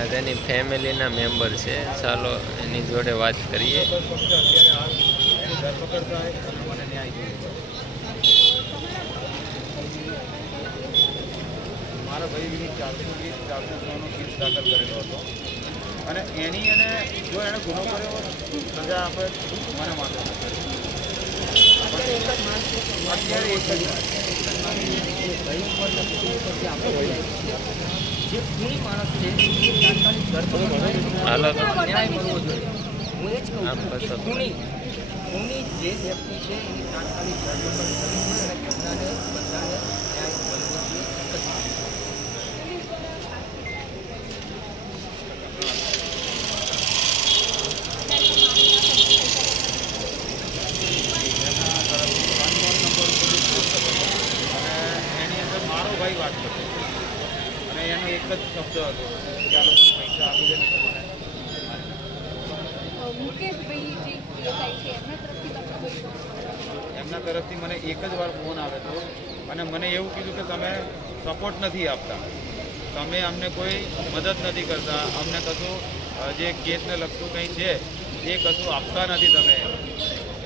આ તેની ફેમિલીના મેમ્બર છે. ચાલો એની જોડે વાત કરીએ. મારા ભાઈ વિરુદ્ધ 420-406નો કેસ દાખલ કરેલો હતો અને એની એને જો એણે ગુનો કર્યો સજા આપે મને વાંધો નથી. અત્યારે એક જ જે ખૂણી માણસ છે એ તાત્કાલિક હાલો તો ન્યાય મળવો જોઈએ. હું એ જ કહું આમ છું કે કશો ખૂણી જે વ્યક્તિ છે એની તાત્કાલિક ધરપકડ કરવી જોઈએ અને બધાને ન્યાય મળવો જોઈએ. મારો ભાઈ વાત કરતો અને એનો એક જ શબ્દ હતો કે આ લોકોને પૈસા આપી દે ને તો મને એમના તરફથી મને એક જ વાર ફોન આવ્યો હતો અને મને એવું કીધું કે તમે સપોર્ટ નથી આપતા, તમે અમને કોઈ મદદ નથી કરતા, અમને કશું જે કેસને લગતું કંઈ છે એ કશું આપતા નથી તમે,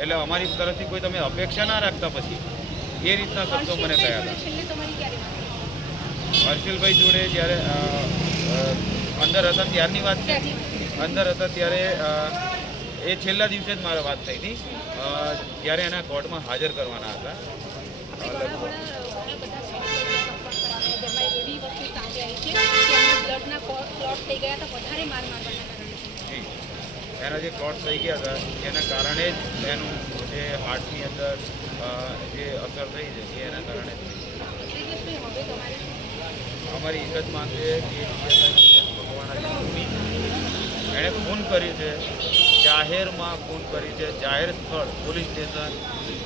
એટલે અમારી તરફથી કોઈ તમે અપેક્ષા ના રાખતા. પછી એ રીતના શબ્દો મને કહ્યા હતા. હર્ષિલભાઈ જોડે જ્યારે અંદર હતા ત્યારની વાત છે. અંદર હતા ત્યારે એ છેલ્લા દિવસે જ મારે વાત થઈ હતી, ત્યારે એના કોર્ટમાં હાજર કરવાના હતા. એના જે ક્લોટ થઈ ગયા હતા એના કારણે જ એનું જે હાર્ટની અંદર જે અસર થઈ છે એના કારણે અમારી એક જ માંગ છે કે એણે ખૂન કર્યું છે, જાહેરમાં ખૂન કર્યું છે, જાહેર સ્થળ પોલીસ સ્ટેશન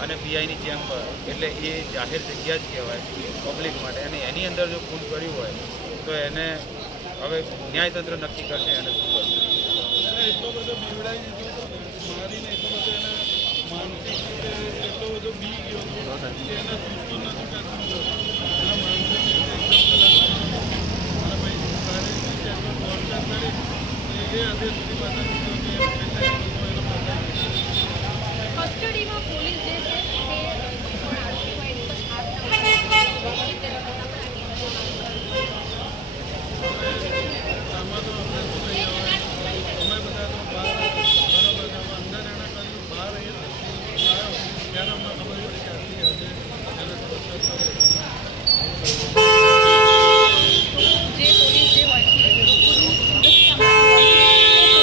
અને પીઆઈની ચેમ્બર, એટલે એ જાહેર જગ્યા જ કહેવાય પબ્લિક માટે, અને એની અંદર જો ખૂન કર્યું હોય તો એને હવે ન્યાયતંત્ર નક્કી કરશે એને શું કરવું. એટલો બધો બીવડાવી દીધો હતો મારીને, એટલો બધો એના માનસિક રીતે એટલો બધો બી ગયો હતો કે એના સુસ્તો નથી કરતું. એના માનસિક રીતે એકદમ ખરાબ મારા ભાઈ શારીરિક રીતે એટલો ટોર્ચર કરે એ હદે